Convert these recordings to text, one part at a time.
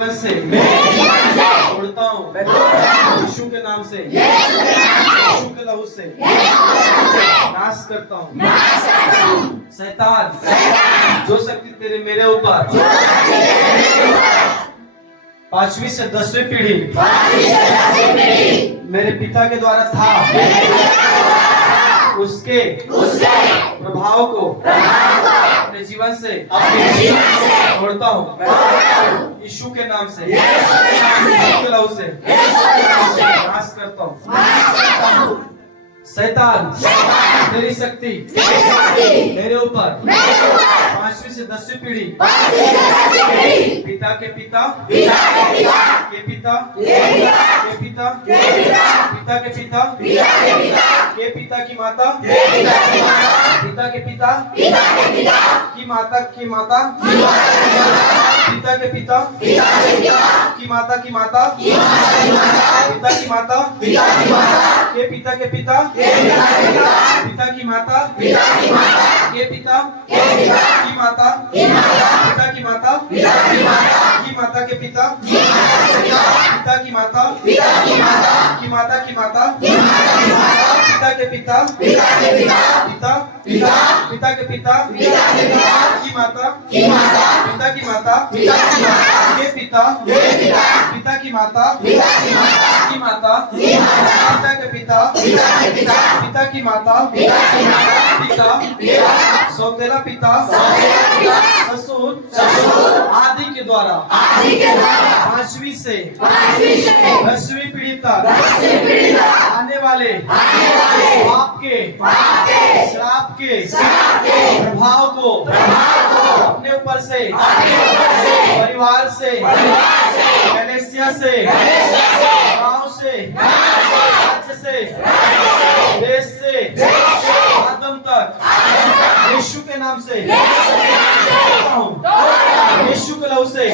से उड़ता हूँ यीशु के नाम से, यीशु के लहू से नाश करता हूँ। शैतान जो शक्ति तेरे मेरे ऊपर 5वीं से 10वीं पीढ़ी मेरे पिता के द्वारा था, उसके प्रभाव को अपने जीवन से छोड़ता हूँ यीशु के नाम से, यीशु के लहू से नाश करता हूँ। शैतान तेरी शक्ति मेरे ऊपर 5वीं से 10वीं पीढ़ी पिता के पिता के पिता के पिता पिता के पिता के पिता की माता पिता के पिता की माता की माता पिता के पिता की माता की माता पिता की माता के पिता के पिता पिता की माता के पिता की माता पिता की माता की माता के पिता पिता की माता की माता की माता पिता के पिता पिता पिता के पिता की माता पिता की माता के पिता पिता की माता की माता पिता के पिता पिता की माता पिता सौतेला पिता ससुर आदि के द्वारा 5वीं से 10वीं पीढ़ी तक आने वाले पाप के श्राप के प्रभाव को अपने ऊपर से परिवार से कलीसिया से गांव से राज्य से देश से आदम तक यीशु के नाम से यीशु के लहू से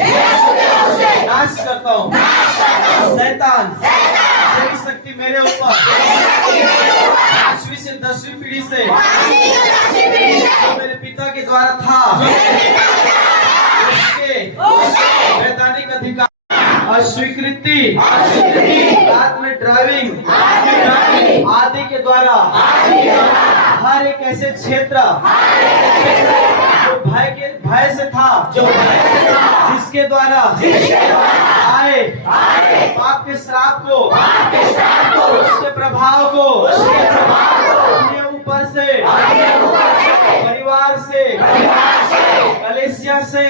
नाश करता हूँ। शैतान तेरी शक्ति मेरे ऊपर 5वीं से 10वीं पीढ़ी से मेरे पिता के द्वारा था, उसके वैधानिक अधिकार अस्वीकृति रात में ड्राइविंग आदि के द्वारा हर एक ऐसे क्षेत्र जो भय से था, जिसके द्वारा आए पाप के श्राप को उसके प्रभाव को अपने ऊपर से परिवार से कलीसिया से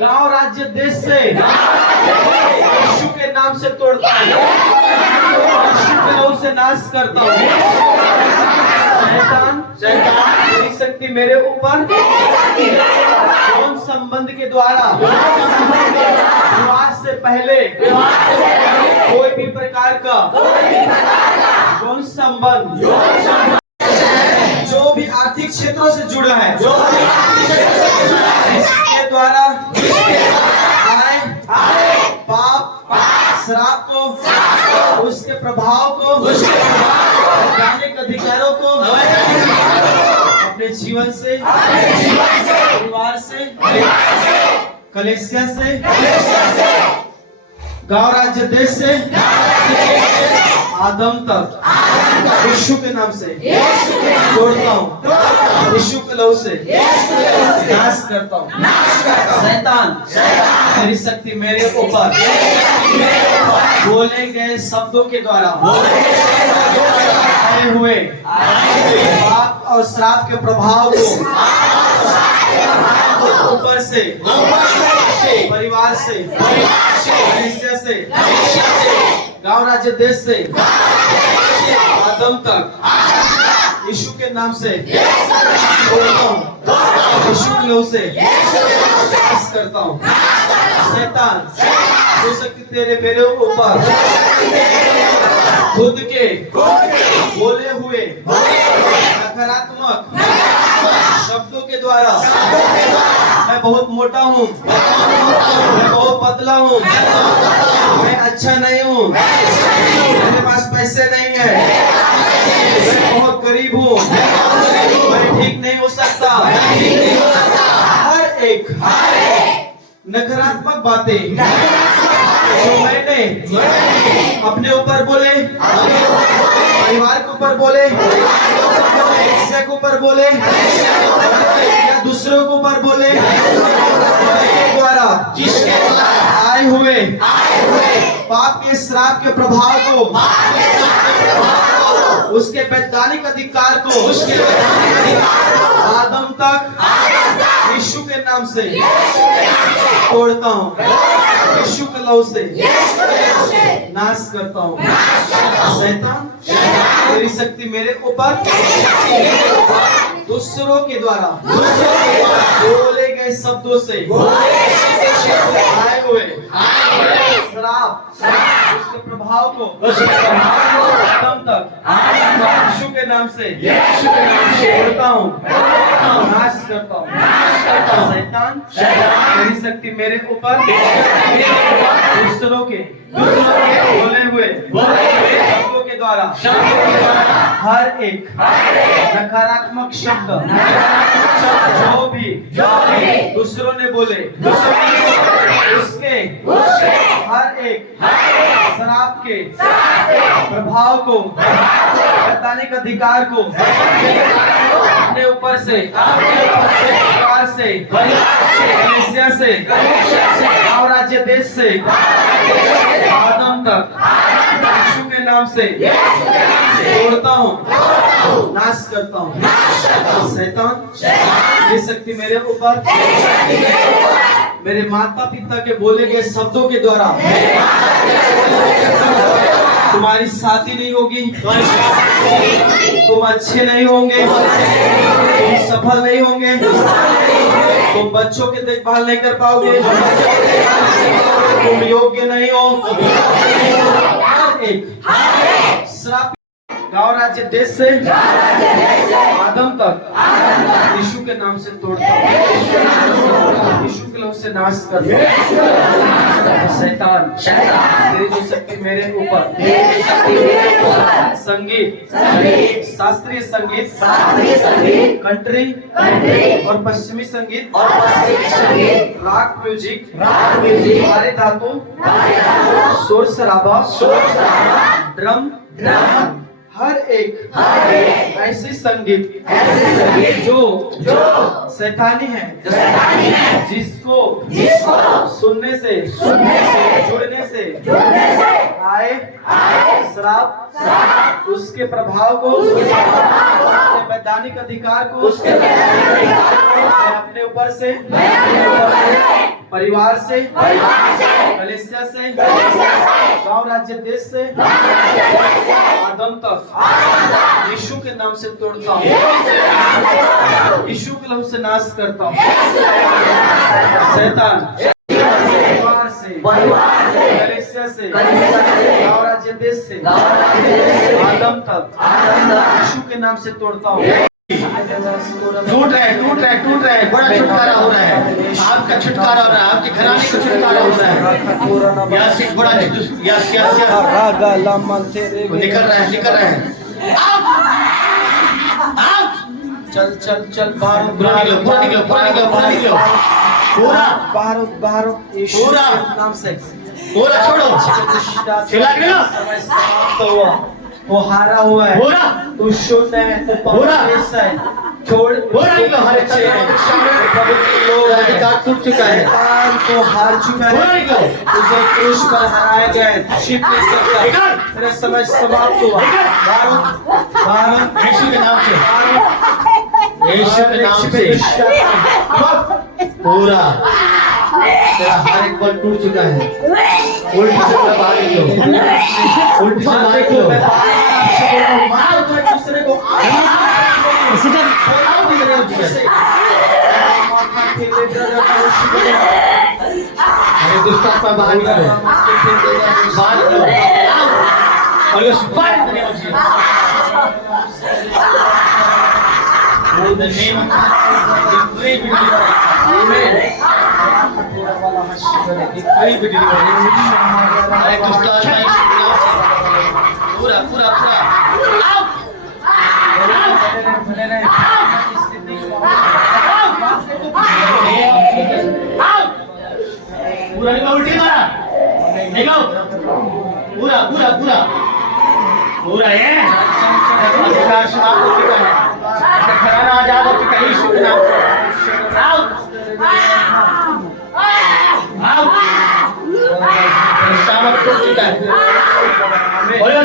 गांव राज्य देश से यीशु के नाम से तोड़ता हूँ, यीशु के नाम से नाश करता हूँ। शैतान तेरी शक्ति मेरे ऊपर यौन संबंध के द्वारा विवाह से पहले कोई भी प्रकार का यौन संबंध जो भी आर्थिक क्षेत्रों से जुड़ा है, इसके द्वारा आए पाप श्राप को उसके प्रभाव को दैनिक अधिकारों को अपने जीवन से परिवार से कलीसिया से गांव राज्य देश से आदम तक यीशु के नाम से तोड़ता हूँ, यीशु के लहू से नाश करता हूँ। शैतान तेरी शक्ति मेरे ऊपर बोले गए शब्दों के द्वारा आए हुए पाप और श्राप के प्रभाव को ऊपर से परिवार से कलीसिया से गांव राज्य देश से आदम तक यीशु के नाम से तोड़ता हूँ, यीशु के लहू से नाश करता हूँ। शैतान जो शक्ति तेरे मेरे ऊपर खुद के बोले हुए नकारात्मक शब्दों के द्वारा मैं बहुत मोटा हूँ, मैं बहुत पतला हूँ, मैं अच्छा नहीं हूँ, मेरे पास पैसे नहीं है, मैं बहुत गरीब हूँ, मैं ठीक नहीं हो सकता, हर एक नकारात्मक बातें जो मैंने अपने ऊपर बोले, परिवार के ऊपर बोले, हिस्से के ऊपर बोले या दूसरों के ऊपर बोले, जिसके द्वारा आए हुए पाप के श्राप के प्रभाव को, उसके वैधानिक अधिकार को आदम तक यीशु के नाम से तोड़ता हूँ, यीशु के लहू से नाश करता हूँ। शैतान तेरी शक्ति मेरे ऊपर दूसरों के द्वारा बोले गए शब्दों से आए हुए श्राप उसके प्रभाव को आदम तक यीशु के नाम से तोड़ता हूँ, नाश करता हूँ। शैतान तेरी शक्ति मेरे ऊपर दूसरों के बोले हुए शब्दों के द्वारा हर एक नकारात्मक शब्द जो भी दूसरों ने बोले उसके हर एक शराब के प्रभाव को, वैधानिक अधिकार को अपने ऊपर से, अधिकार से, कलीसिया से और राज्य देश से आदम तक यीशु के नाम से तोड़ता हूँ, नाश करता हूँ। शैतान ये शक्ति मेरे ऊपर मेरे माता पिता के बोले गए शब्दों के द्वारा तुम्हारी शादी नहीं होगी, तुम अच्छे नहीं होंगे, तुम सफल नहीं होंगे, तुम बच्चों की देखभाल नहीं कर पाओगे, तुम योग्य नहीं हो। हर एक श्राप गाँव राज्य देश से आदम तक यीशु के नाम से तोड़ता हूँ, यीशु के नाम से नाश करता हूँ। शैतान तेरी जो शक्ति मेरे ऊपर संगीत, शास्त्रीय संगीत, कंट्री और पश्चिमी संगीत, रॉक म्यूजिक, हमारे धातु, शोर शराबा, ड्रम, हर एक ऐसी संगीत जो शैतानी है, जिसको सुनने से जुड़ने से आए श्राप, उसके प्रभाव को, उसके वैधानिक अधिकार को मैं अपने ऊपर से, परिवार से, कलीसिया से, गांव राज्य देश से आदम तक यीशु के नाम से तोड़ता हूँ, यीशु के नाम से नाश करता हूँ। शैतान परिवार से, कलीसिया से, गांव राज्य देश से आदम तक यीशु के नाम से तोड़ता हूँ। टूट रहा है, बड़ा छुटकारा हो रहा है, आपका छुटकारा हो रहा है, आपके घराने का छुटकारा हो रहा है। यस बड़ा यस निकल रहा है। चल बाहर बाहर यीशु के नाम से पूरा छोड़ो, चिल्ला के ना वो हारा हुआ है, तू शून्य है, तू पवित्र है, छोड़ अधिकार टूट चुका है, तो हार चुका है, तुझे क्रूस पर हराया गया है, छिप नहीं सकता, तेरा समय समाप्त हुआ। यीशु के नाम से, यीशु के नाम से पूरा तेरा हर एक बल टूट चुका है। उल्टी से बाहर निकलो, उल्टी से बाहर निकलो, मारो तो एक दूसरे को अरे दुष्टात्मा बाहर निकलो, बाहर निकलो और ये स्पाइक नहीं हो चाहिए। In the name of Jesus, Amen. पूरा पूरा पूरा मारा निकाल पूरा पूरा पूरा पूरा है अधिकार समाप्त हो चुका है घराना आजाद हो चुका है यीशु के नाम से आउट आउट समाप्त हो चुका है बोलो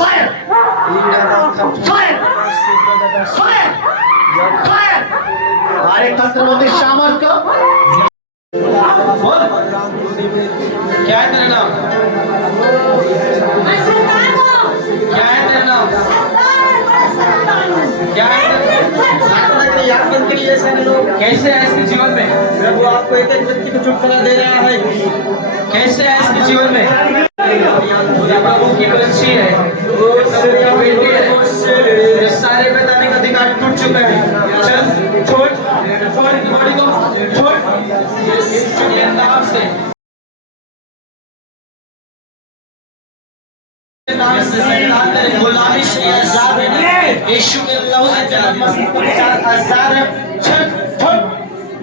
फायर फायर फायर फायर हर एक तंत्र सामर्थ का बोल क्या है तेरा नाम क्या है तेरा नाम क्या है याद बंद करिए सारे लोग। कैसे है इसके जीवन में प्रभु आपको एक एक व्यक्ति को छुटकारा दे रहा है। कैसे है इसके जीवन में ये प्रभु की बच्ची है वो प्रभु की बेटी है ये सारे बताने का अधिकार टूट चुका है चल छोड़ छोड़ इनकी बॉडी को छोड़ यीशु के नाम से गुलामी से आजाद है यीशु के लहू से जन्म आजाद है चल छोड़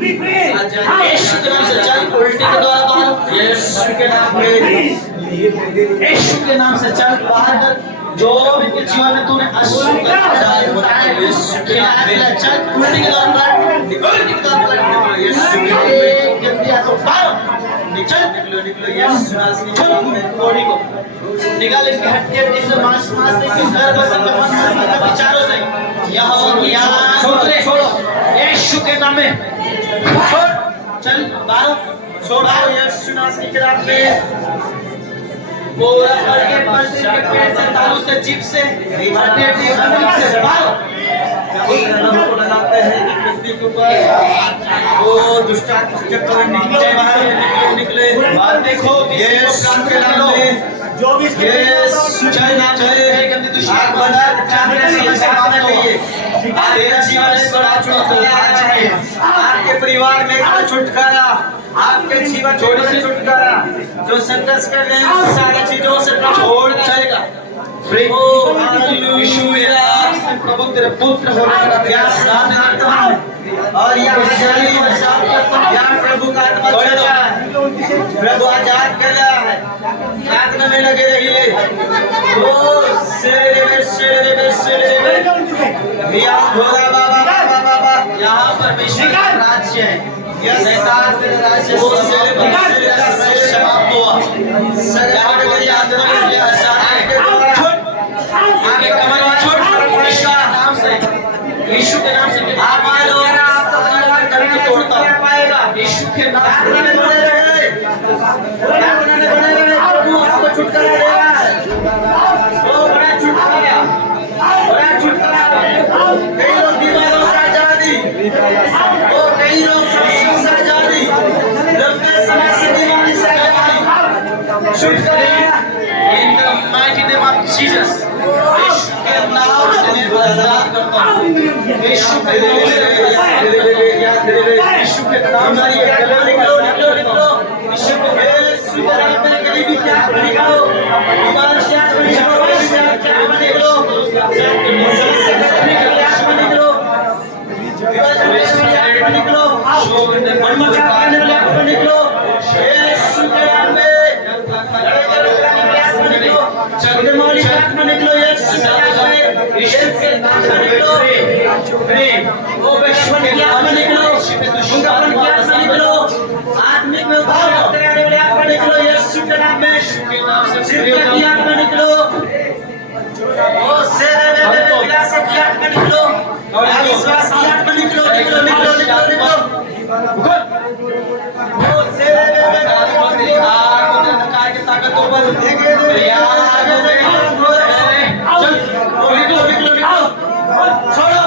यीशु के नाम से चल उल्टी के द्वारा बाहर यीशु के नाम में यीशु के नाम से चल बाहर कर जो भी के जीवन में तूने अशुद्ध बताया यीशु के नाम में चल उल्टी के द्वारा बाहर उल्टी के द्वारा बाहर यीशु के गंदी आत्मा बाहर निकल निकलो निकलो यीशु चल बॉडी को निकाल इनकी हड्डी से मांस मांस से गर्भ से मन से विचारों से यहाँ छोड़ो यीशु के नाम में छोड़ चल बाहर छोड़ यीशु नासरी के नाम में पूरा के पेट से तालू से जीभ से हड्डी से बाहर लगाते हैं व्यक्ति के ऊपर वो दुष्टात्मा चक्कर निकले बाहर निकले बात देखो ये काम के नाम में जो भी चल गंदी दुष्ट तेरा जीवन से बड़ा छुटकारा है आपके परिवार में बड़ा छुटकारा आपके जीवन छोड़ से छुटकारा जो संघर्ष कर रहे हैं सारी चीजों से छोड़ जाएगा प्रभु तेरे पुत्र होने का और यह प्रभु का आत्मा चल रहा है प्रभु आजाद कर रहा है प्रार्थना में लगे रहिए ओ यहाँ पर विश्व का राज्य है शैतान तेरे राज्य से समाप्त हुआ आगे कमर में छोड़ यीशु के नाम से आप तोड़ता पाएगा यीशु के नाम से आपको छुटकारा दे रहा है ओ बड़ा छुटकारा कई लोग बीमारों से आजादी ओ कई लोग समस्या से आजादी लंबे समय से बीमारी से आजादी छुटकारा In the mighty name of Jesus, यीशु के नाम से मैं आजाद करता हूँ यीशु के नाम से यीशु के नाम से निकलो यीशु के नाम में गरीबी क्या निकालो बीमार क्या निकलो आत्मिक में उद्धार कराने वाले आत्मा निकलो यीशु के नाम में की आत्मा निकलो ओ सेरे विलास की आत्मा निकलो विश्वास की आत्मा निकलो निकलो निकलो निकलो निकलो ओ सेरे की ताकत ऊपर निकलो निकलो निकलो छोड़ो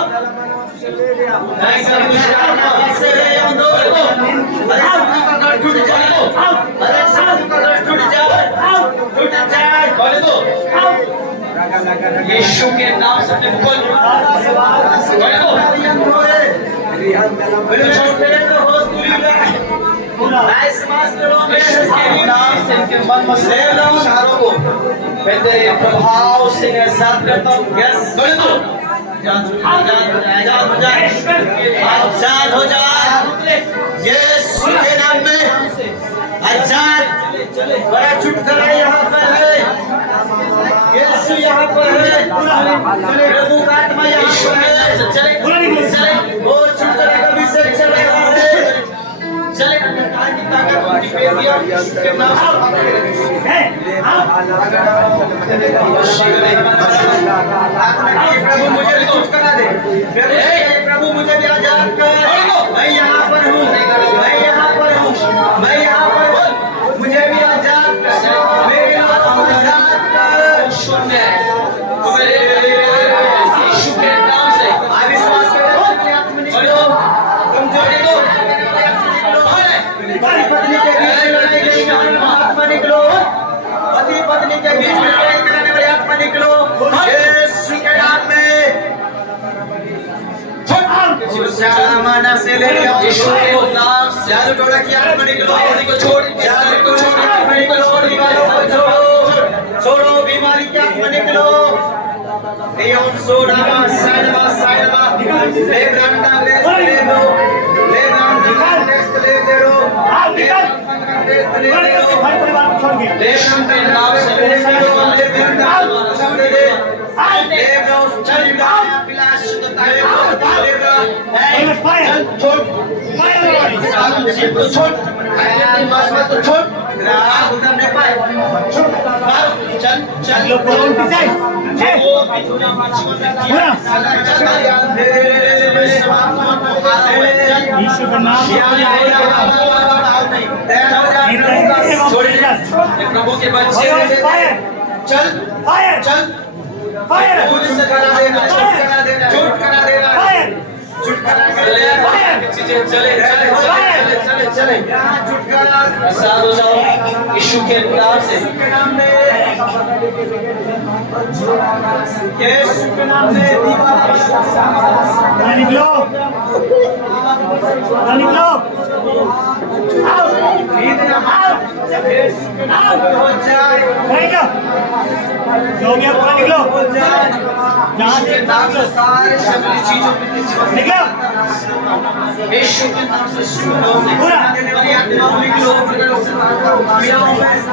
टूट जाए यीशु के नाम से बोल यीशु के नाम से इनके मन में विचारों को तेरे प्रभाव से आजाद करता हूँ आजाद हो जा यीशु के नाम में आजाद। बड़ा छुटकारा यहाँ पर है, यीशु यहाँ पर है, प्रभु का आत्मा यहाँ पर है। वो छुटकारा का विषय चल रहा है। चले अंधकार की ताकत उनकी बेटियों के नाम प्रभु मुझे भी छुटकारा दे, प्रभु मुझे भी आजाद कर। मैं यहाँ पर हूँ, मैं यहाँ पर हूँ, मैं यहाँ पर हूँ, मुझे भी आजाद कर, मेरे आजाद कर। शून्य यीशु के नाम से अविश्वास करो, कमजोरी दो, पति पत्नी के बीच में लड़ाई करने वाली आत्मा निकलो, पति पत्नी के बीच में लड़ाई करने वाली आत्मा निकलो यीशु के नाम में। माना से ले यीशु के नाम से जादू टोना की आत्मा निकलो, को छोड़, जादू को छोड़, बीमारी को छोड़, छोड़ो बीमारी की आत्मा निकलो। Eon Sodama Sadama Sadama Lebranda Lestero Lebranda Lestero प्रभु के बच्चे चल फायर चल फायर छुटकारा देना छुटकारा देना छुटकारा चीजें चले चले चले चले छुटकारा आजाद हो जाओ यीशु के नाम से यीशु के नाम से निकलो निकलो हो गया पूरा निकलो जहाँ से नाम से सारे शक्ति चीजों पे निकलो यीशु के नाम से शुरू से पूरा निकलो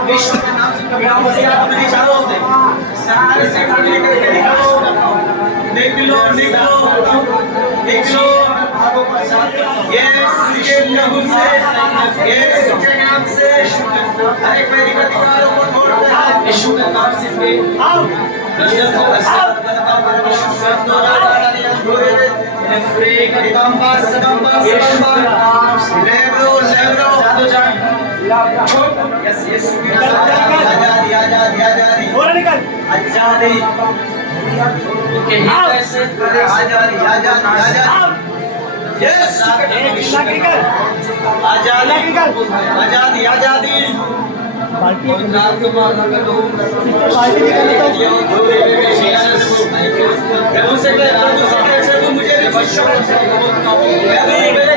यीशु के नाम से कब्रियों से निकालो से सारे से निकलो निकलो निकलो निकलो यीशु के नाम से यीशु के नाम से हर एक मेरी अधिकारों को छोड़कर यीशु के नाम से आओ आजादी आजादी मुझे भी मेरे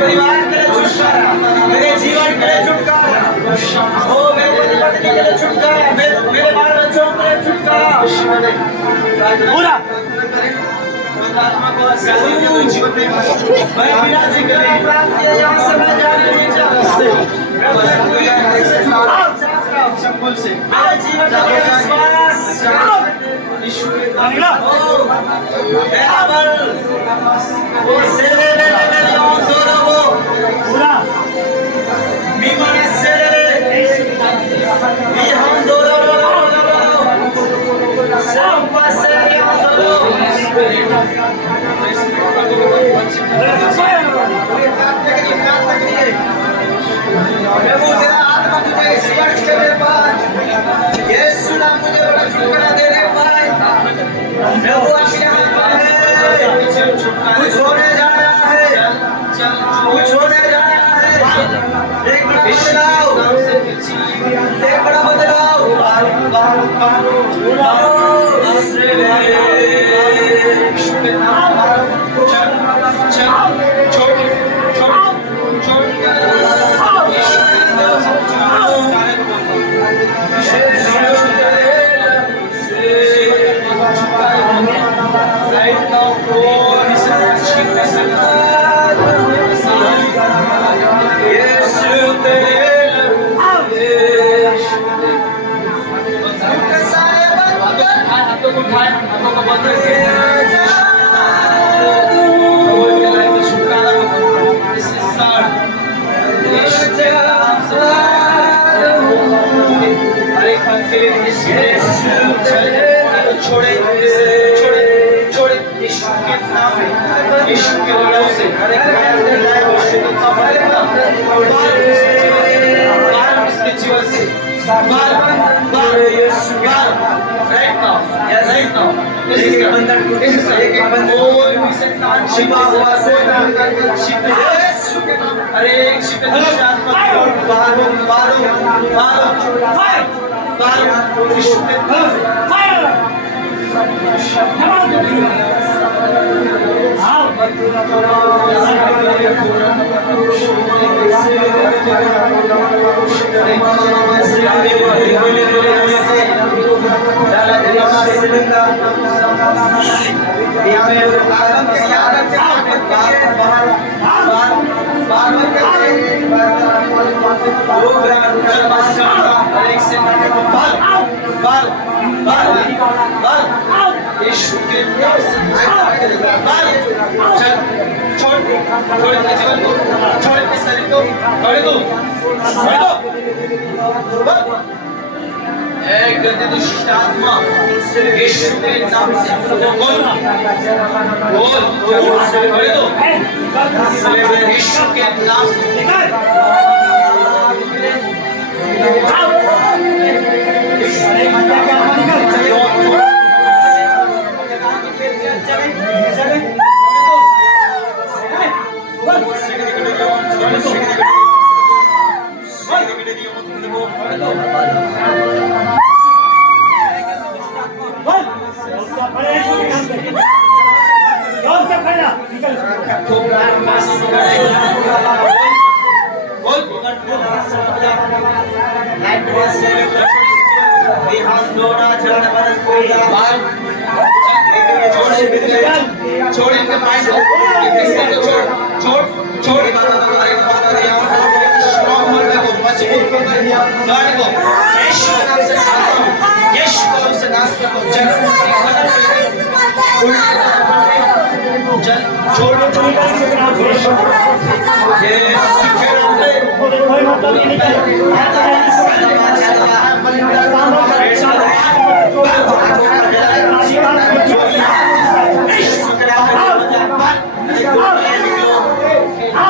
परिवार के लिए छुटकारा, मेरे जीवन के लिए छुटकारा, ओ मेरे पति के लिए छुटकारा, मेरे बाल बच्चों के लिए छुटकारा पूरा मैं बिना जिक्र प्राप्त किए यहाँ से मैं जाने नहीं चाहता से मेरे जीवन का विश्वास मेरा बल वो सेरे मेरे और जोरो वो पूरा बीमारी सेरे ये हम जोरो संपा सेरे हम जोरो प्रभु तेरा आत्मा मुझे स्पर्श करने पाए, यीशु नाम मुझे बड़ा छुटकारा देने पाए। प्रभु आप यहाँ पर है, कुछ होने जा रहा है। आंखों को बंद करके प्रभु अपने लाइफ में छुटकारा को इस साल यीशु के नाम से हर एक पल के लिए छोड़े छोड़े छोड़े यीशु के नाम में यीशु के लड़ाई से हर एक जीवन से right now, yes, right now. This is Shifa हुआ से अरे एक शिपे यीशु के नाम से छोड़ छोड़ अपने जीवन को छोड़ अपने शरीर को छोड़ दो एक गंदी दुष्ट आत्मा यीशु के नाम से बोल छोड़ दो यीशु के नाम से छोड़ इनके माइंड को छोड़ छोड़ छोड़ स्ट्रॉन्ग होल्ड को मजबूत को गार्ड को यीशु के नाम से खाता हूं यीशु के नाम से नाश कर चल छोड़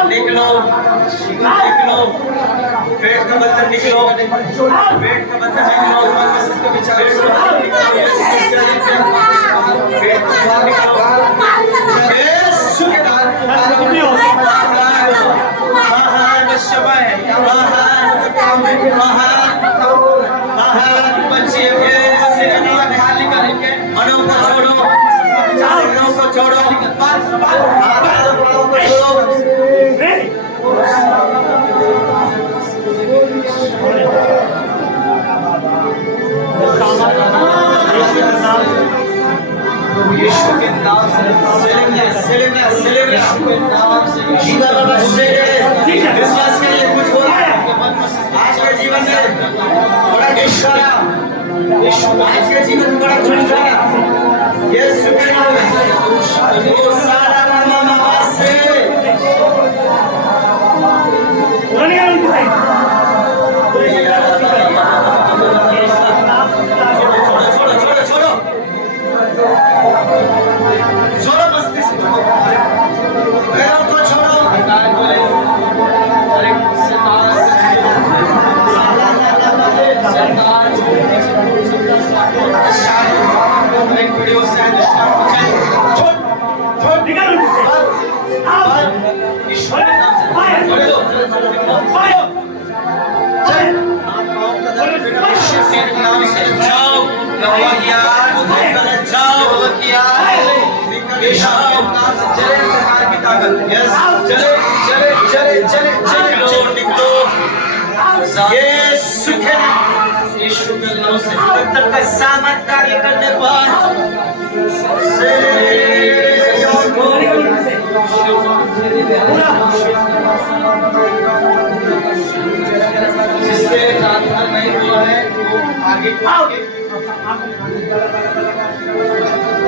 निकलो निकलो पेट का बंधन निकलो पेट का बंधन निकलो मस्तिष्क के विचार पेट का निकलो यीशु के नाम महान समय महान बच्चे के खाली करके मनों को छोड़ो चारों को छोड़ो यीशु के नाम से विश्वास के लिए कुछ हो रहा है आज के जीवन में बड़ा छुटकारा आज के जीवन में बड़ा छुटकारा यीशु के नाम में वो सारा मामा से छोड़ो मस्तिष्क पैरों को छोड़ो एक वीडियो से छोड़ छोड़ निकाल ईश्वर के नाम से छोड़ दो ईश्वर के नाम से जाओ चले प्रकार की ताकत चले चले चले चले चले निकलो यीशु के नाम से तब का सामर्थ कार्य करने पर जिससे प्रार्थना नहीं हुआ है वो आगे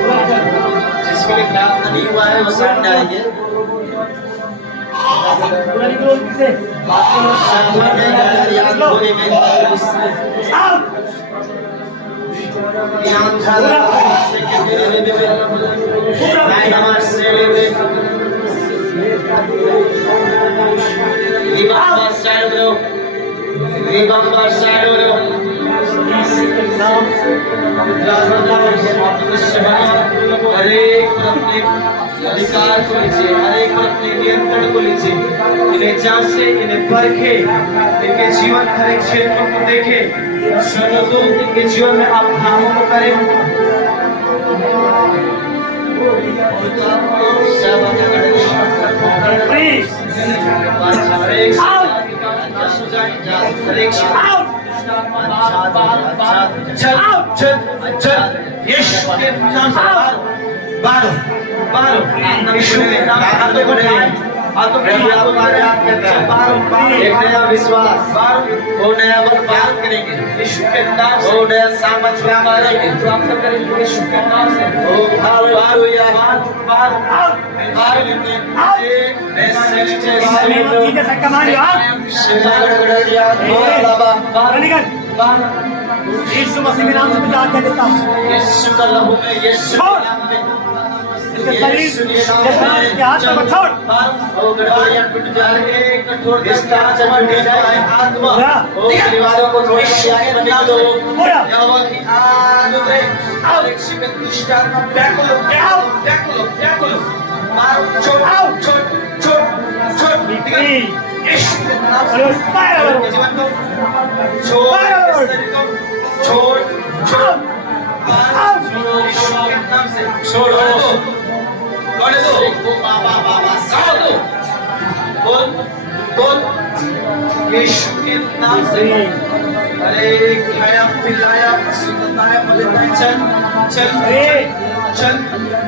जिसके लिए प्रार्थना नहीं हुआ है वो सामने आइए। पूरा निकलो इससे। सामने याद होने में आउट। ध्यान खाना से के नमाज से ले रिबाबा साइड में हर एक अपने अधिकार को लीजिए, हर एक अपने नियंत्रण को लीजिए। इन्हें जांचे, इन्हें परखे, इनके जीवन हर एक क्षेत्र को देखे। स्वयं इनके जीवन में आप कामों को करें। एक नया विश्वास, वो नया वक्त बात करेंगे, यीशु के नाम से वो नया सामर्थ करेंगे, प्राप्त करेंगे यीशु के नाम से। ओ हालेलुया, यीशु मसीह के नाम से तुझे आज्ञा देता हूँ। यीशु का लहू में, यीशु के नाम में इसके शरीर के हाथ में छोड़। ओ गड़बड़ियां टूट जाए, कठोर दृष्टा चमक जाए, आत्मा ओ परिवारों को थोड़ी सी आगे बढ़ने दो। यहोवा की आग उतरे, आरक्षित दुष्ट आत्मा बैकुल मारो, छोड़ यीशु के नाम से जीवन को छोड़, यीशु के नाम से छोड़ो, छोड़ दो बाबा बोल यीशु के नाम से। अरे खाया पिलाया सुनताया बोलता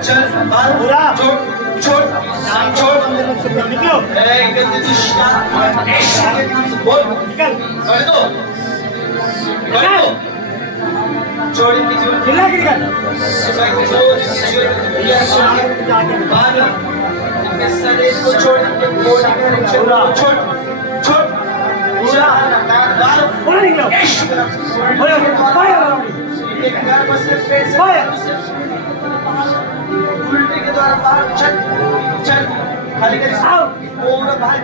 चल बाहर छोड़ निकलो। गंदी दुष्ट आत्मा यीशु के नाम से बोल निकल। छोड़ दो छोड़ इनके जीवन चिल्ला के निकल। शरीर को छोड़, छोड़ पूरा निकलो। उल्टी के द्वारा बाहर चल खाली कर पूरा बाहर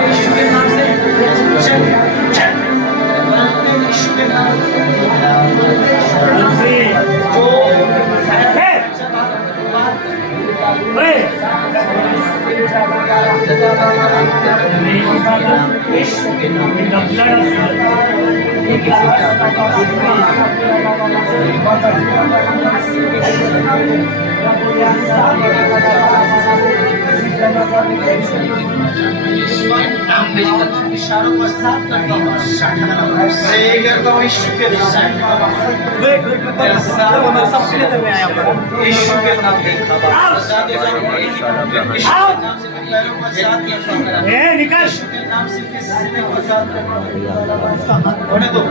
यीशु के नाम से चल यीशु के नाम से जो इशारों को साफ करता हूँ, करता हूँ यीशु के नाम यीशु के नाम निकल। होने दो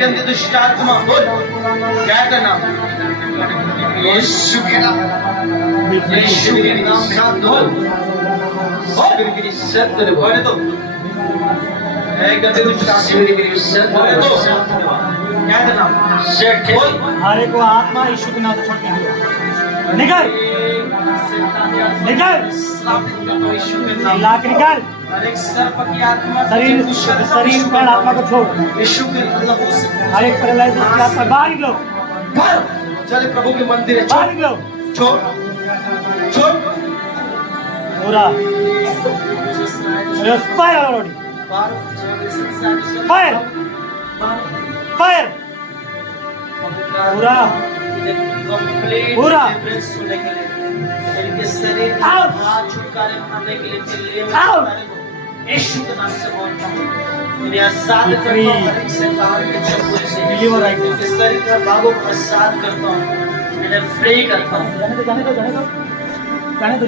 गंदी दुष्ट आत्मा बोल क्या करना यीशु के नाम बोल सत्य होने दो गंदी दुष्ट आत्मा होने दो क्या करना हर एक को आत्मा यीशु के नाम से छोड़ के निकल लाख निकाल। शरीर पर आत्मा को छोड़। हर एक पैरालाइसिस की आत्मा बाहर निकलो। चले प्रभु के मंदिर है, बाहर निकलो। छोड़ पूरा फायर ऑलरेडी फायर पूरा इनके शरीर के हाथ छुटकारे पाने के लिए यीशु के नाम से बोलता हूँ, इन्हें आजाद करता हूँ हर एक शैतान के चंगुल से। इनके शरीर के भागों को आजाद करता हूँ, इन्हें फ्री करता हूँ। जाने दो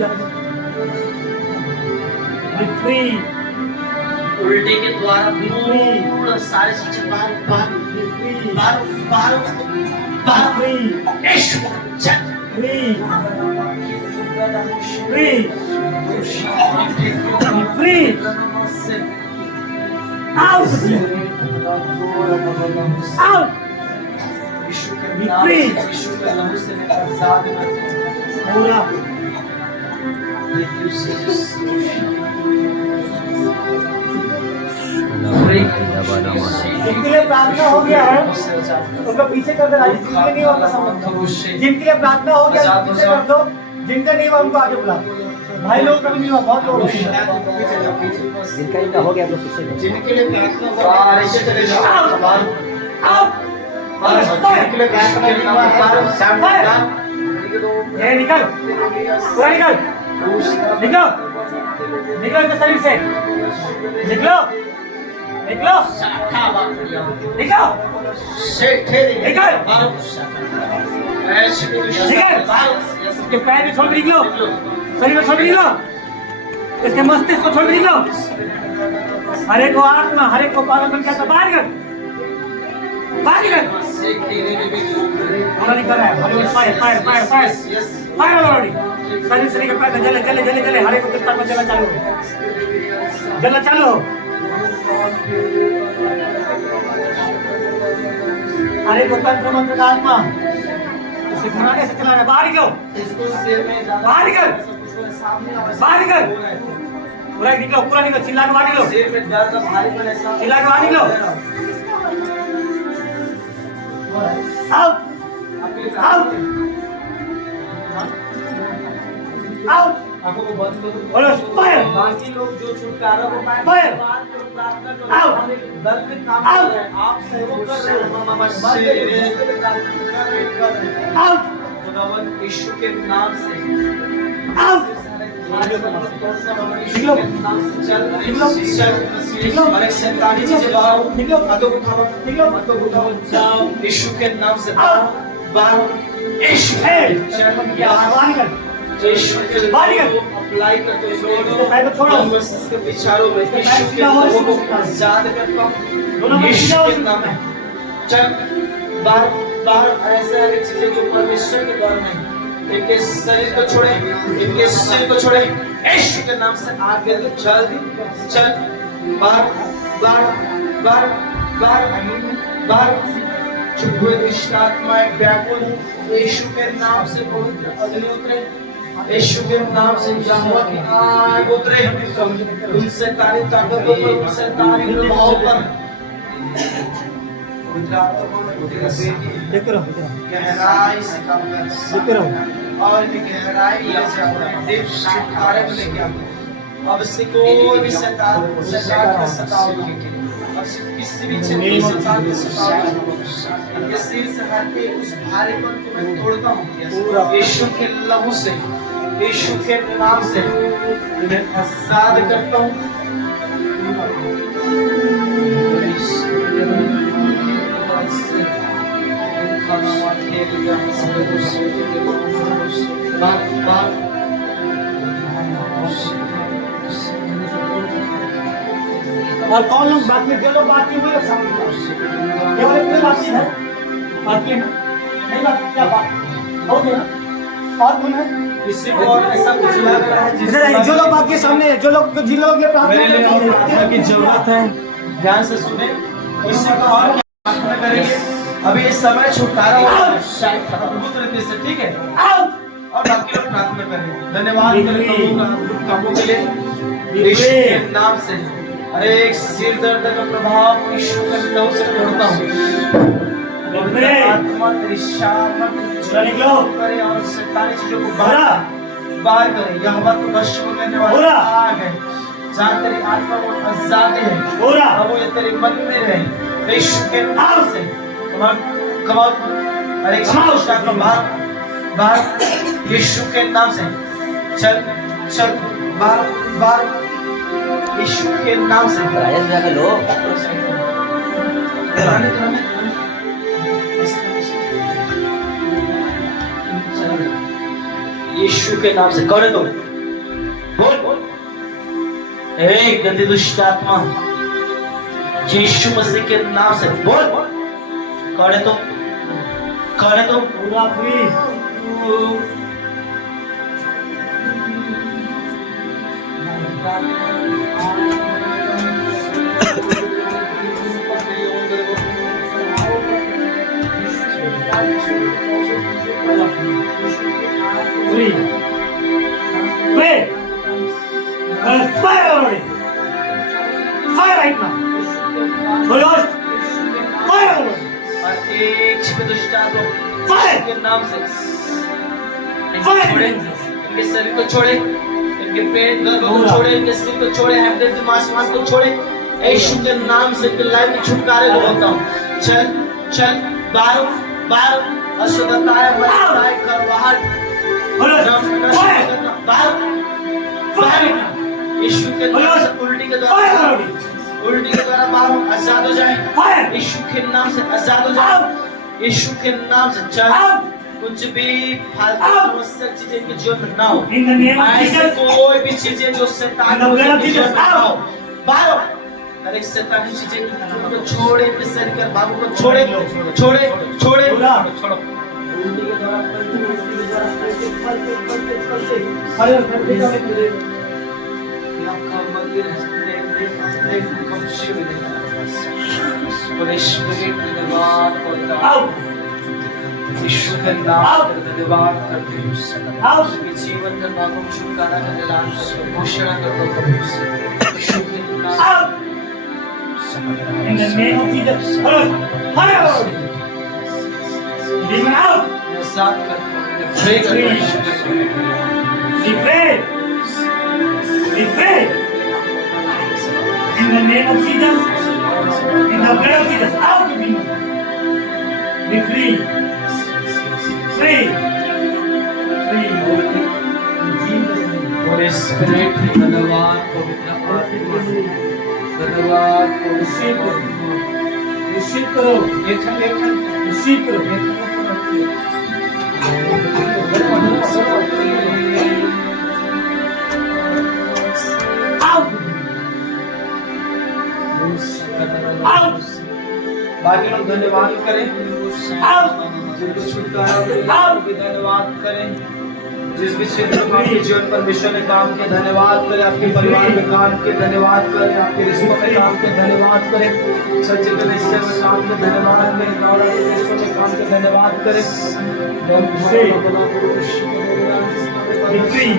फ्री। उल्टी के द्वारा पूरा सारे चीजें बाहर बाहर फ्री यीशु चल free free free out out Yeshu के Be नाम free. से, यीशु के नाम से मैं आजाद हूं। पूरा Thank you, Jesus. Free. जिनके लिए प्रार्थना हो गया है उनका पीछे कर दो राजेश, जिनके नहीं हुआ उनका समझ जिनके लिए प्रार्थना हो गया उनका पीछे कर दो, जिनका नहीं हुआ उनको आगे बुला। भाई लोग कभी नहीं हुआ, बहुत लोग हैं। जिनके लिए प्रार्थना हो पीछे चले जाओ। आउट जिनके लिए प्रार्थना नहीं हुआ ये निकल, पूरा निकल, निकलो निकलो इनके शरीर से, निकलो निकलो निकलो निकल इसके पैर भी छोड़ के निकलो, शरीर में छोड़ के निकलो, इसके मस्तिष्क को छोड़ के निकलो, हर एक को आत्मा, हर एक को पागल बन के बाहर कर, बाहर निकल। पूरा निकल रहा है, fire fire fire fire fire already शरीर से निकल पैर जले जले जले जले, हर एक को कितना जला चालू हो, जला चालू हो, अरे को तंत्र मंत्र का आत्मा उसे घुराने से चला रहा है, बाहर निकलो, बाहर निकल, बाहर निकल, पूरा निकलो, पूरा निकलो, चिल्ला के बाहर निकलो, चिल्ला के बाहर निकलो, आउट आउट आउट, बोलो फायर बाकी लोग जो छुटकारा को पाए फायर आउट दर्द में काम कर रहे हैं, आप सेवक कर रहे हो। आउट खुदावन यीशु के नाम से आउट यीशु के नाम से चल और एक शैतानी चीजें बाहर निकलो, हाथों को उठाओ, निकलो, हाथों को उठाओ, जाओ यीशु के नाम से बाहर बाहर यीशु ए बाहर निकल, यीशु के बाहर निकल, अप्लाई करते हुए पैर को छोड़ो, इसके विचारों में यीशु के लोगों को आजाद करता हूँ यीशु के नाम में। चल बाहर बाहर ऐसे ऐसी चीजें जो परमेश्वर के द्वारा नहीं, इनके शरीर को छोड़े, इनके शरीर को छोड़े यीशु के नाम से आगे तो चल चल बाहर बाहर बाहर बाहर बाहर चुप हुए दुष्ट आत्माएं व्याकुल यीशु के नाम से पवित्र अग्नि उतरे, यीशु के नाम से यहोवा की आग उतरे उनसे तारीफ ताकतों पर, उनसे तारीफ प्रभाव पर देखते रहो, गहराई से काम कर देखते रहो, और भी गहराई ले जाओ, देव छुटकारे को लेके आओ। अब इससे कोई भी शैतान का सताव नहीं, अब किसी भी क्षेत्र में शैतान का सताव नहीं। ये सिर से हट के उस भारीपन को मैं तोड़ता हूँ यीशु के लहू से, यीशु के नाम से मैं आजाद करता हूँ। और कौन लोग बाकी, जो लोग बाकी हुए लोग सामने केवल इतने बाकी है, बाकी है ना, नहीं बाकी, क्या बात हो गया ना, और कौन है किसी को और ऐसा कुछ लग रहा है इधर आइए, जो लोग बाकी सामने है, जो लोग जिन लोगों के प्रार्थना मेरे लिए और प्रार्थना की जरूरत है, ध्यान से सुने। किसी को और प्रार्थना करेंगे, अभी इस समय छुटकारा होगा शायद अद्भुत रीति से, ठीक है। आउट और बाकी लोग प्रार्थना करेंगे। धन्यवाद मेरे कामों के लिए यीशु के नाम से हर एक सिर दर्द का प्रभाव यीशु के नाम से तोड़ता हूँ। आत्मा तेरी शामत निकलो, करे और शैतानी चीजों को बाहर बाहर करे। यहोवा को वश में लेने वाला आग है, जहाँ तेरी आत्मा को आजादी है, प्रभु ये तेरे मंदिर है, यीशु के नाम से कमाल हर एक शिक्षा को बाहर बाहर यीशु के नाम से चल चल बाहर बाहर यीशु के नाम से। राजेश भैया का लो यीशु के नाम से कौन है तुम? बोल बोल। एक गंदी दुष्ट आत्मा यीशु मसीह के नाम से बोल बोल। कौन है तुम? कौन है तुम? पूरा free. Free. Free. Fire already. Fire right now. Holy Ghost. Fire already. और एक छिपे दुष्ट आत्मा Fire. के नाम से Fire. छोड़े, इनके शरीर को छोड़े, इनके पेट गर्भ को पूरा। छोड़े, इनके सिर को छोड़े, हृदय से मांस को छोड़े, यीशु के नाम से इनके लाइफ के छुटकारे को बोलता हूँ। चल चल बाहर बाहर अशुद्धताएं मलिनताएं कर बाहर Holy Ghost. Fire. बाहर बाहर यीशु के नाम से उल्टी के Fire द्वारा already. उल्टी के द्वारा बाहर आजाद हो जाए, Fire. यीशु के नाम से आजाद हो जाए, यीशु के नाम से चल। Out. कुछ भी फालतू Out. समस्या चीजें के जीवन में ना हो, In the name of ऐसे Jesus. कोई भी चीजें जो शैतान In the blood of के जीवन Jesus. में ना हो, Out. बाहर हो। हर एक शैतानी चीजें को छोड़े, इनके शरीर के भागों को छोड़े छोड़े छोड़े पूरा। छोड़ो। उल्टी के द्वारा पलटे, उल्टी के द्वारा पलटे। Fire already. आपका मंदिर है, कम शिव धन्यवाद करता हूँ। Out. यीशु के नाम पर धन्यवाद करते हैं। Out. उसके जीवन का नाम छुटकारा का ऐलान करते हैं, घोषणा करते हैं। यीशु के नाम Out. In the name of Jesus. Holy Ghost. Fire already. Demon out. में साथ करते हैं, फ्री करते हैं यीशु के नाम। Be free. Be free. In the name of Jesus. In the blood of Jesus. Out of demon. Be free. Free. Free. In Jesus' name. Holi spirit धन्यवाद पवित्र आत्मा धन्यवाद Receive करो. Receive करो. Receive करो. Out. Out. बाकी लोग धन्यवाद करें, Out. जिनको छुटकारा मिला, उनके धन्यवाद करें। जिस भी क्षेत्र में आपके जीवन परमेश्वर ने काम किया, धन्यवाद करें। आपके परिवार में काम किया, धन्यवाद करें। आपके रिश्तों में काम किया, धन्यवाद करें। सच्चे के रिश्ते में काम किया, धन्यवाद करें। दौड़ा के रिश्तों में काम किया, धन्यवाद करें। Be free.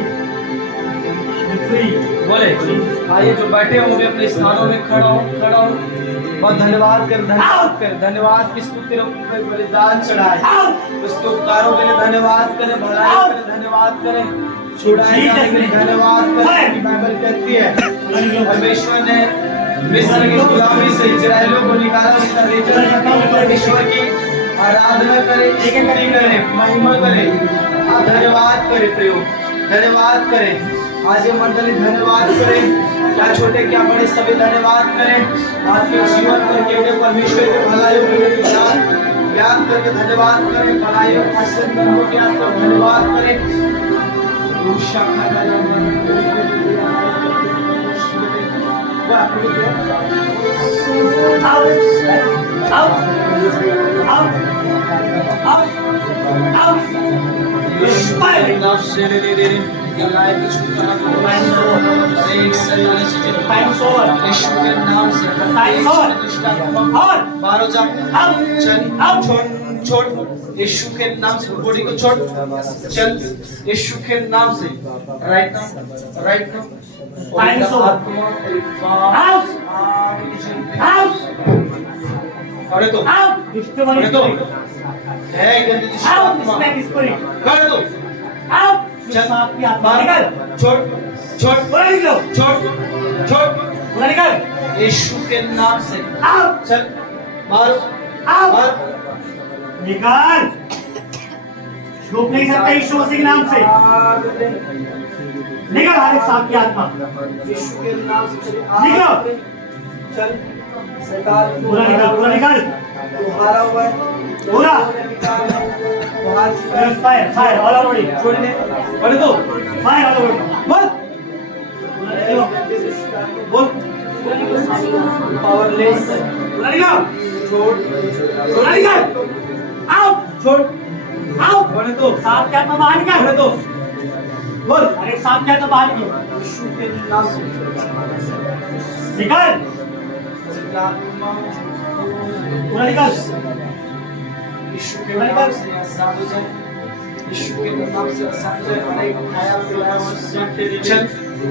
Be free. बोले आइए, जो बैठे होंगे अपने स्थानों में खड़ा हो बहुत धन्यवाद कर, धन्यवाद कर, धन्यवाद की स्तुति पे बलिदान चढ़ाए, Out. उसके उपकारों के लिए धन्यवाद करें, भलाई के लिए धन्यवाद करें, छुड़ाए जाने के लिए धन्यवाद करें। कि बाइबल कहती है परमेश्वर ने मिस्र की गुलामी से इजराइलियों को निकाला, उसका रिजल्ट परमेश्वर की आराधना करें, स्तुति करें, महिमा करें। आप धन्यवाद करें प्रयोग, धन्यवाद करें। आज ये मंडली धन्यवाद करें, क्या छोटे क्या बड़े सभी धन्यवाद करें। आपके जीवन पर केवल परमेश्वर के भलाइयों के लिए याद करके धन्यवाद करें, भलाइयों को पसंद करने के आपको धन्यवाद करें। छोड़ यीशु के नाम से बॉडी को छोड़, चल यीशु के नाम से राइट नाउ अरे तो अरे तो है गंदी कर दो, चल बाहर छोड़ छोड़ छोड़ छोड़ यीशु के नाम से चल बाहर बाहर निकाल, छूट नहीं सकते यीशु मसीह के नाम से। निकल हर एक सांप की आत्मा, यीशु के नाम से निकलो, चल शैतान पूरा निकल, पूरा निकल, तू हारा हुआ है, पूरा बाहर fire fire all over body, छोड़ दे, बोले तो फायर ऑल ओवर बोल बोल पावरलेस पूरा निकल, छोड़ पूरा निकल, आउट छोड़ आउट होने दो सांप के आत्मा बाहर होने निकल दो बोल अरे सांप के आत्मा बाहर निकल यीशु के नाम से निकल पूरा निकल यीशु के नाम से आजाद हो जाए यीशु के नाम से आजाद हो जाए अनेक खाया पिलाया और चल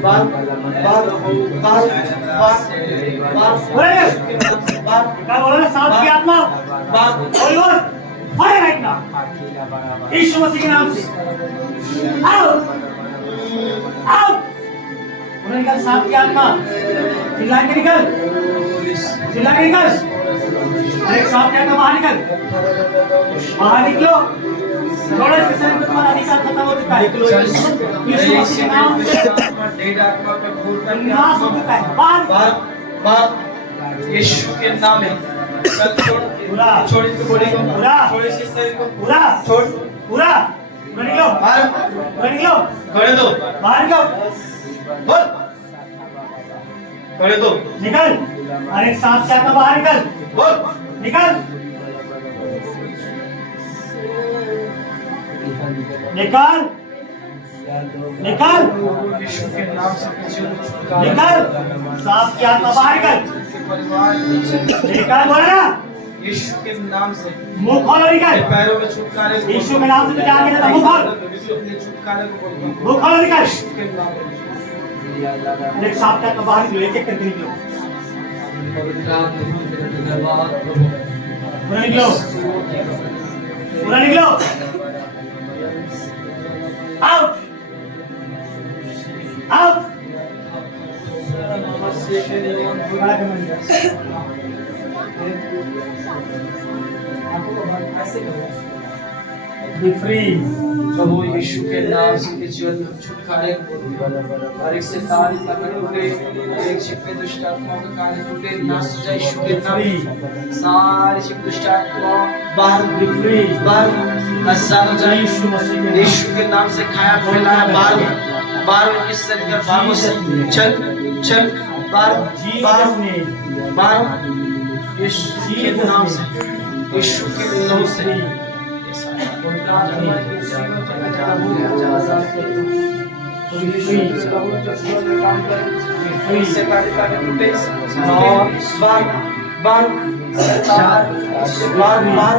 बार बार बार बार बोले बार क्या बोल रहे सांप की आत्मा बार holy ghost fire right now Yeshu Masih के नाम से आउट आउट पूरा निकल सांप की आत्मा चिल्ला के निकल अरे सांप के आत्मा बाहर निकल बाहर निकलो थोड़ा से शरीर में तुम्हारा अधिकार खत्म हो चुका है यीशु मसीह के नाम से डेढ़ आत्मा का भूल कर नाश हो चुका है बाहर बार बार यीशु के नाम में चल छोड़ पूरा छोड़ इसको बॉडी को पूरा छोड़ इसके शरीर को पूरा छोड़ पूरा निकलो बाहर पूरा निकलो खड़े दो बाहर निकलो बोल खड़े दो निकल अरे सांप के आत्मा बाहर निकल बोल निकल निकल निकल यीशु के नाम से निकल सांप की आत्मा बाहर निकल निकल बोल रहा यीशु के नाम से मुंह खोलो निकल पैरों में छुटकारे यीशु के नाम से तुझे आगे देता मुंह खोल छुटकारे को बोलता हूं मुंह खोलो निकल यीशु के नाम में एक सांप के आत्मा बाहर निकलो एक एक करके निकलो पूरा निकलो पूरा निकलो आउट आउट बी फ्री प्रभु यीशु के नाम से के जीवन में छुटकारे और एक शैतान का टूटे एक छिपे दुष्ट आत्माओं का कार्य टूटे नाश हो जाए यीशु के नाम में सारी छिपी दुष्ट आत्माओं बाहर फ्री बाहर आजाद हो जाए यीशु मसीह के यीशु के नाम से खाया फैलाया बार बार इस शरीर के भागों से चल चल बार बार बार यीशु के नाम से यीशु के नाम से बार बार बार बार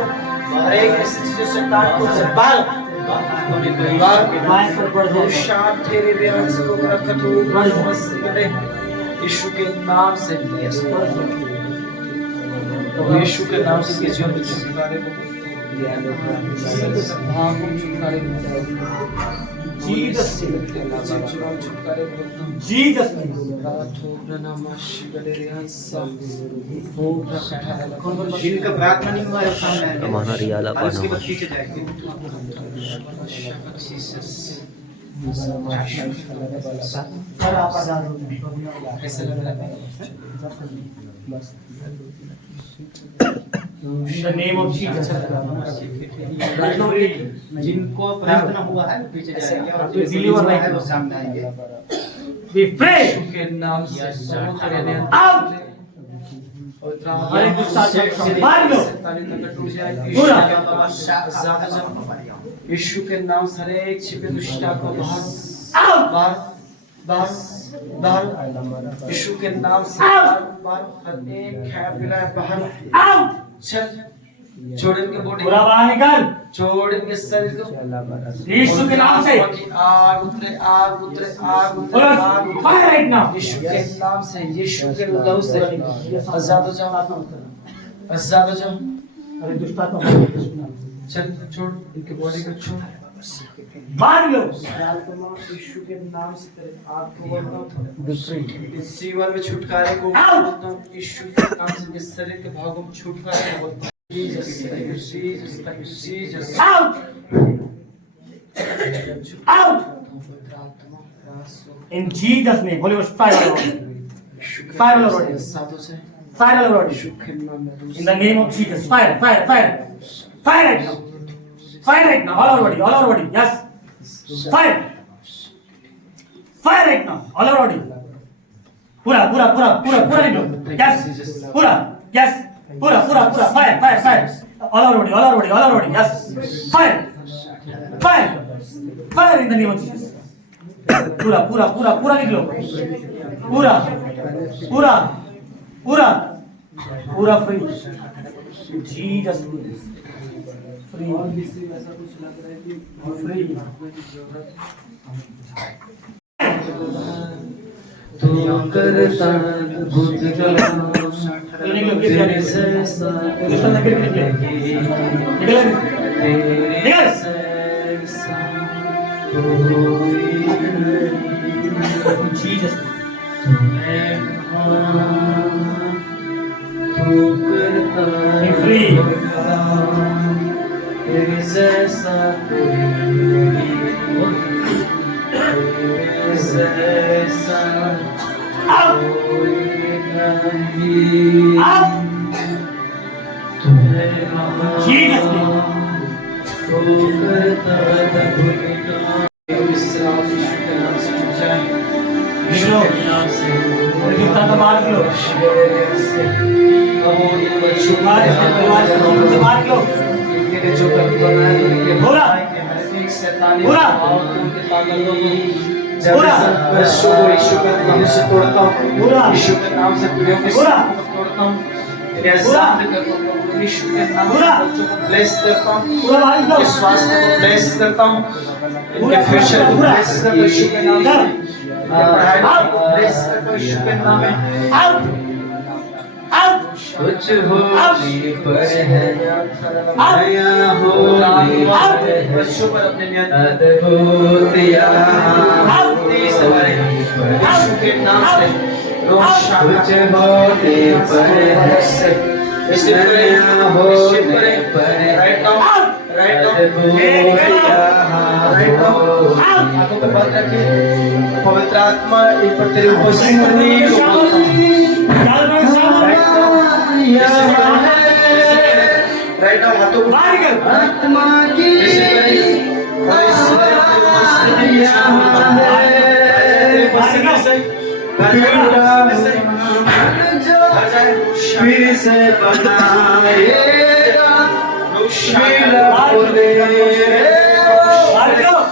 एक ऐसी चीजों से तार को से बार शांत तेरे बेहद को रखत हो यीशु के नाम से यीशु के नाम से किसी और छुटकारे को जीसस छुटकारे को जीसस जिनका प्रार्थना नहीं हुआ है सामने हमारा रियाला और उसके बाद पाना पीछे जाएंगे कैसे लग रहा है In the name of Jesus. जिनको प्रार्थना हुआ है पीछे जाएंगे और जो believer है वो सामने आएंगे Be free. के नाम से Out. हरे दुष्ट आत्मा बाहर लो। पूरा। यीशु के नाम से हर एक छिपे दुष्ट आत्मा बाहर Out. बाहर बाहर बाहर यीशु के नाम से बाहर हर एक खाया पिलाया बाहर Out. चल छोड़ इनके बॉडी पूरा बाहर निकल। छोड़ इनके शरीर को यीशु के नाम से। आग उतरे आग उतरे आग उतरे बोलो, आग उतरे fire right now. यीशु के नाम से यीशु के लहू से आजाद हो जाओ आजाद हो जाओ अरे दुष्ट आत्मा चल छोड़ इनके बॉडी को छोड़ बाहर लो। यीशु के नाम से तेरे आग को बोलता हूं दूसरी इस जीवन में छुटकारे को बोलता हूं यीशु के नाम से इस शरीर के भागों में छुटकारे को बोलता हूं Jesus Jesus Out. Out. In Jesus' name. Holy Ghost fire all over you. Fire all over you. साधु से Fire all over you. यीशु के नाम में In the name of Jesus. Fire, fire, fire. Fire right now. Fire right now. All over body. All over body. Yes. Fire. Fire right now. All over body. पूरा पूरा पूरा पूरा पूरा निकलो. Yes. पूरा. Yes. Pura, fire, fire, fire. All over body, all over body, all over body. Yes. Fire, fire, fire in the name of Jesus. Pura निकलो. Pura free. Jesus. Free. तू करता अद्भुत तेरे जैसा Jesus. तू करता Be free. तेरे जैसा तेरे जैसा Out. नहीं Out. Jesus name. तू करता अद्भुत विश्राम यीशु के नाम से छूट जाए यीशु के नाम से जूता तो मार लो. परिवार से मार लो. तेरे जो कर्म बनाए उनके बोला. एक शैतानी बोला. उनके ताकतों को बोला. यीशु के नाम से तोड़ता हूँ बोला. यीशु के नाम से प्रियो के बोला. तोड़ता हूँ तेरे बोला. साथ करता हूँ यीशु के नाम बोला. से बच्चों को ब्लेस करता हूँ पूरा मार लो. इनके स्वास्थ्य को ब्लेस करता हूँ इनके फ्यूचर को ब्लेस करता हूँ यीशु के नाम से पढ़ाई को ब्लेस करता हूँ यीशु के नाम में Out. Out. कुछ होने पर है नया होने पर है बच्चों पर अपने नियत अद्भुत सवारे यीशु के नाम से रोशा कुछ होने पर है नया होने पर राइट डाउन आंखों पर बात रखिए पवित्र आत्मा इन पर तेरी उपस्थिति करनी राइट नाउ हाथों को आत्मा की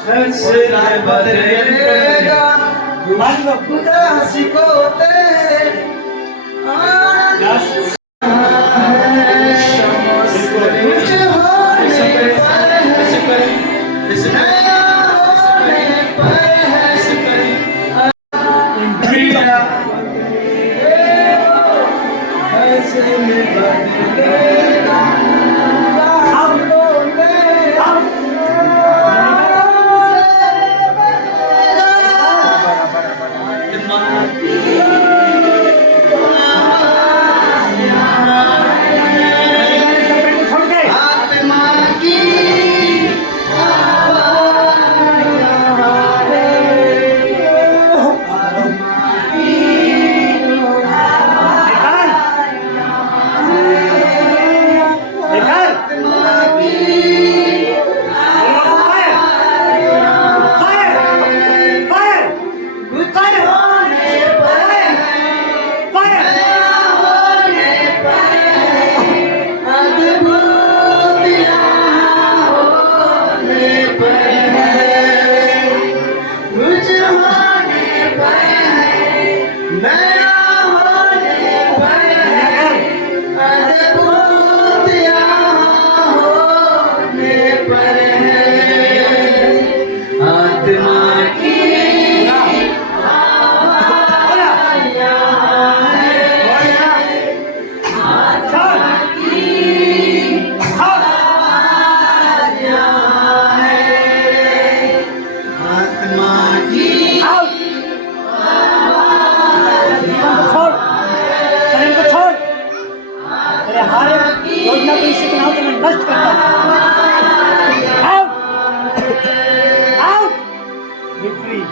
फिर से बनाएगा बदलेगा उदासी को तेरे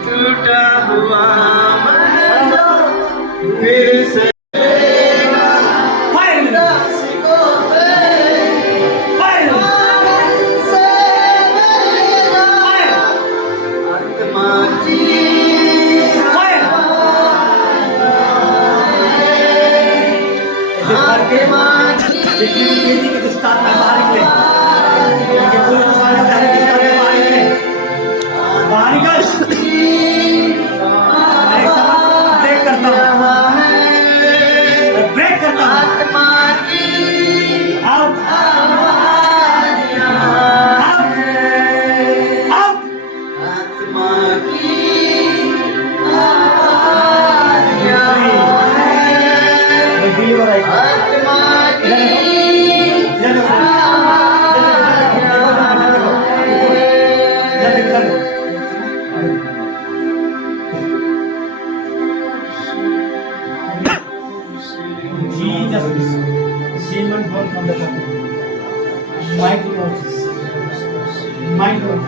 टूटा हुआ मन फिर से आत्मा की जितनी भी बेटी के दुष्ट आत्मा बाहर निकले, इनके पूरे सारे पहले दुष्ट आत्मा बाहर निकले, बाहर निकल। मैं एक समय ब्रेक करता हूँ, मैं ब्रेक करता हूँ। Out, out, out. मैं deliver I. Jesus, demon born from the temple. Mighty Lord, mighty Lord.